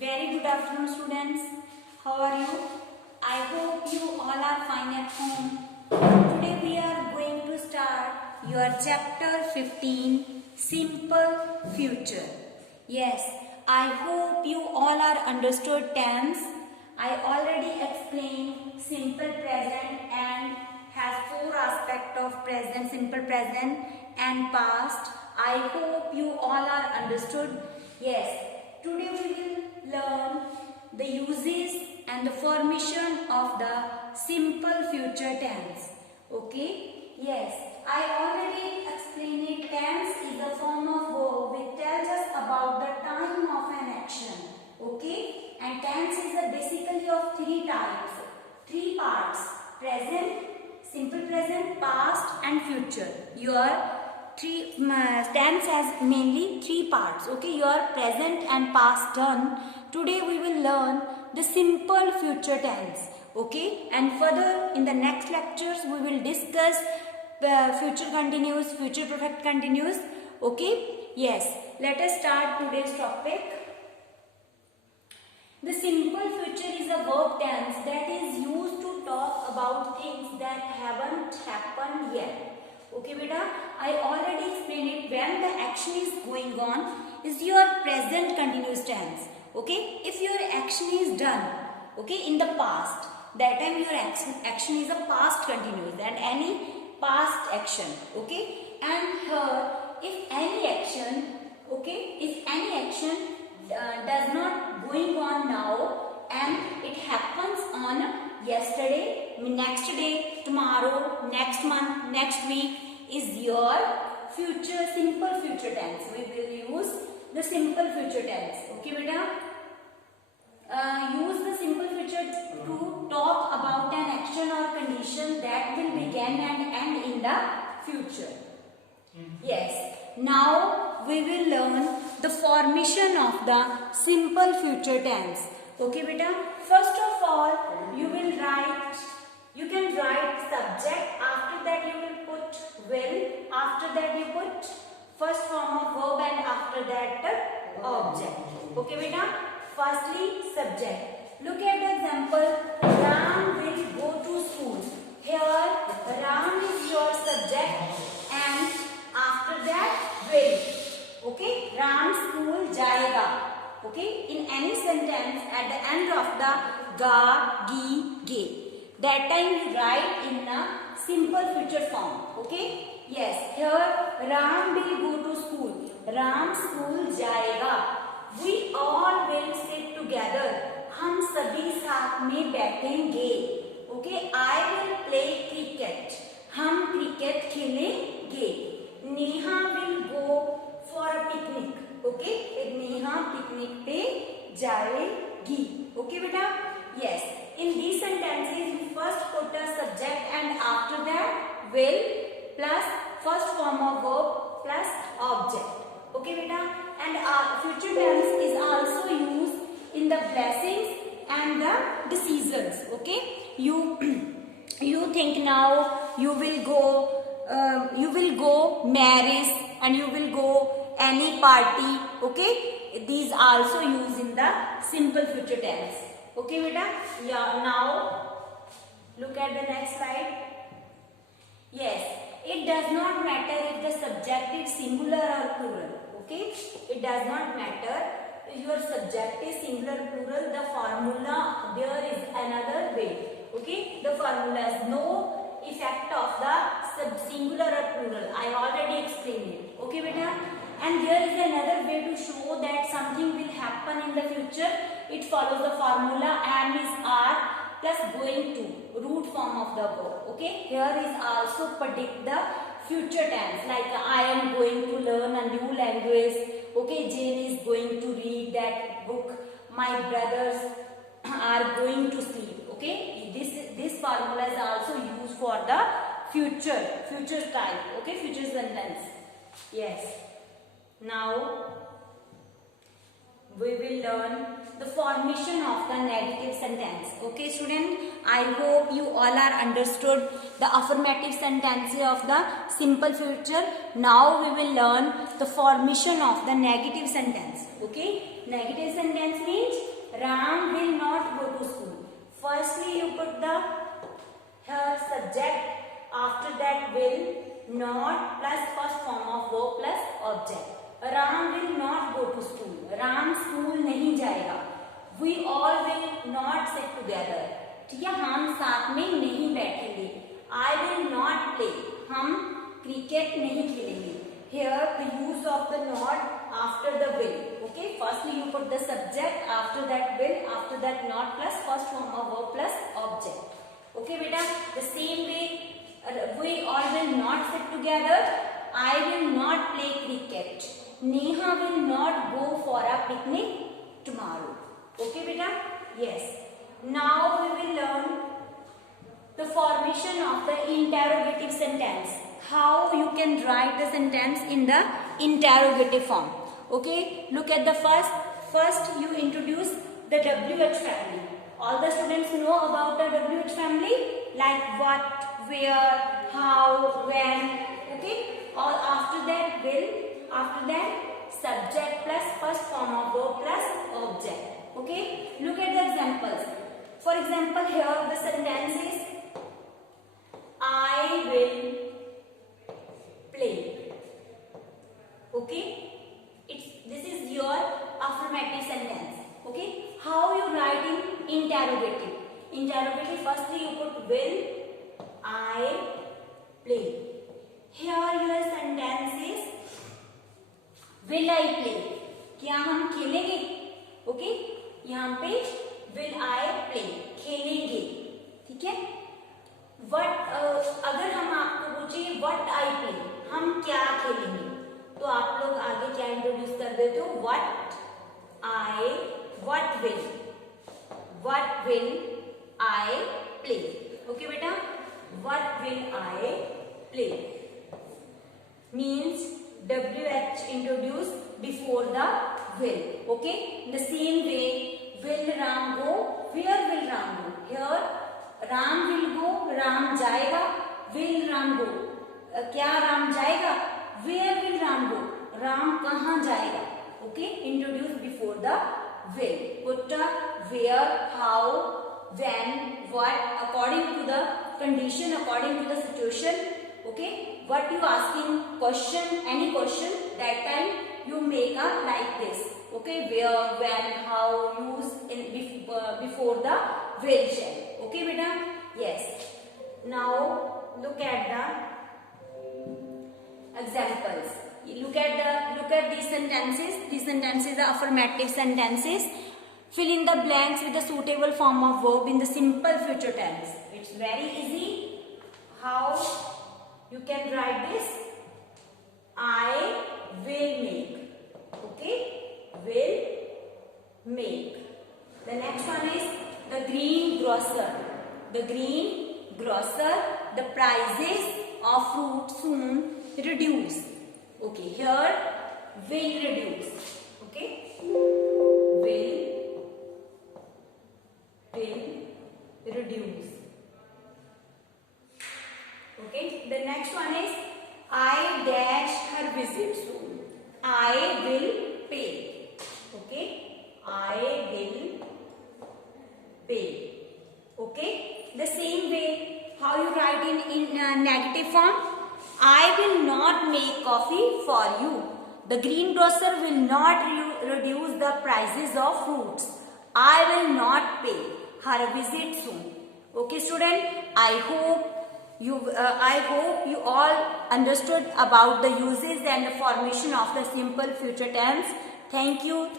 Very good afternoon, students. How are you? I hope you all are fine at home. Today we are going to start your chapter 15, Simple Future. Yes, I hope you all are understood tense. I already explained simple present and has four aspects of present, simple present and past. I hope you all are understood. Yes, today we will learn the uses and the formation of the simple future tense. Okay? Yes, I already explained it. Tense is a form of verb which tells us about the time of an action. Okay? And tense is basically of three types, three parts: present, simple present, past and future. Your tense has mainly three parts. Okay, your present and past done. Today we will learn the simple future tense. Okay, and further in the next lectures we will discuss future continuous, future perfect continuous. Okay, yes, let us start today's topic. The simple future is a verb tense that is used to talk about things that haven't happened yet. Okay, beta, I already explained it. When the action is going on is your present continuous tense. Okay, if your action is done, okay, in the past, that time your action is a past continuous and any past action. Okay, and here if any action, okay, if any action does not going on now and it happens on yesterday, next day, tomorrow, next month, next week, is your future, simple future tense. We will use the simple future tense. Okay, beta? Use the simple future to talk about an action or condition that will begin and end in the future. Yes. Now we will learn the formation of the simple future tense. Okay, beta? First of all, you can write subject. After that you will put will. After that you put first form of verb and after that object. Okay, beta? Firstly, subject. Look at the example. Ram will go to school. Here, Ram is your subject and after that will. Okay, Ram school jayega. Okay, in any sentence at the end of the ga, gi, ge, that time you write in a simple future form. Okay, yes, here Ram will go to school. Ram school jayega. We all will sit together. हम सभी साथ में बैठेंगे. Okay, I will play cricket. हम cricket खेलेंगे. Neha will go for a picnic. Okay, Neha picnic पे जाएगी. Okay, बेटा? Yes. In these sentences, we first put a subject and after that will plus first form of verb plus object. Okay, beta? And future tense is also used in the blessings and the decisions. Okay, you think now you will go marriage and you will go any party. Okay, these also used in the simple future tense. Okay, beta? Yeah. Now look at the next slide. Yes, it does not matter if the subject is singular or plural. Okay, it does not matter your subject is singular plural. The formula there is another way. Okay, the formula has no effect of the singular or plural. I already explained it. Okay, beta? And there is another way to show that something will happen in the future. It follows the formula am is are plus going to, root form of the verb. Okay, here is also predict the future tense, like I am going to learn a new language. Okay, Jane is going to read that book. My brothers are going to sleep. Okay, this formula is also used for the future type. Okay, future sentence. Yes. Now we will learn the formation of the negative sentence. Okay, student, I hope you all are understood the affirmative sentence of the simple future. Now we will learn the formation of the negative sentence. Okay, negative sentence means Ram will not go to school. Firstly, you put the her subject, after that will, not plus first form of verb plus object. Ram will not go to school. Ram school नहीं जाएगा. We all will not sit together. ठीक है, हम साथ में नहीं बैठेंगे. I will not play. हम क्रिकेट नहीं खेलेंगे. Here the use of the not after the will. Okay, firstly you put the subject, after that will, after that not plus first form of verb plus object. Okay beta, the same way we all will not sit together. I will not play cricket. Neha will not go for a picnic tomorrow. Okay beta, yes. Now we will learn the formation of the interrogative sentence. How you can write the sentence in the interrogative form. Okay, look at the first you introduce the WH family. All the students know about the WH family, like what, where, how, when. Okay, all after that will, after that subject plus first form of verb plus object. Okay, look at the examples. For example, here the sentence is I will play. Okay, this is your affirmative sentence. Okay, how you write in interrogative? Interrogative, firstly you put will, I play. Here your sentence is will I play? क्या हम खेलेंगे? Okay, यहाँ पे will I play, खेलेंगे. ठीक है, अगर हम आपको पूछे व्हाट आई प्ले, हम क्या खेलेंगे, तो आप लोग आगे क्या इंट्रोड्यूस कर देते हो? What will I play. Okay बेटा, what will I play means WH introduced before the will. Okay, in the same way, will Ram go? Where will Ram go? Here Ram will go, Ram जाएगा. Will Ram go? क्या राम जाएगा? Where will Ram go? Ram कहाँ जाएगा? Okay, introduce before the will. Put where, how, when, what, according to the condition, according to the situation. Okay, what you asking question, any question, that time you make a like this. Okay, where, when, how, use in before the will shall. Okay beta, yes. Now look at the examples. Look at these sentences. These sentences are affirmative sentences. Fill in the blanks with the suitable form of verb in the simple future tense. It's very easy. How you can write this? I will make. Okay, will make. The next one is the green grocer. The green grocer. The prices of fruit soon reduce. Okay, here will reduce. Okay, will reduce. Okay, the next one is I dash her visit soon. I will pay. Okay, I will pay. Okay, the same way how you write in negative form. I will not make coffee for you. The greengrocer will not reduce the prices of fruits. I will not pay her visit soon. Okay, student, I hope you all understood about the uses and the formation of the simple future tense. Thank you.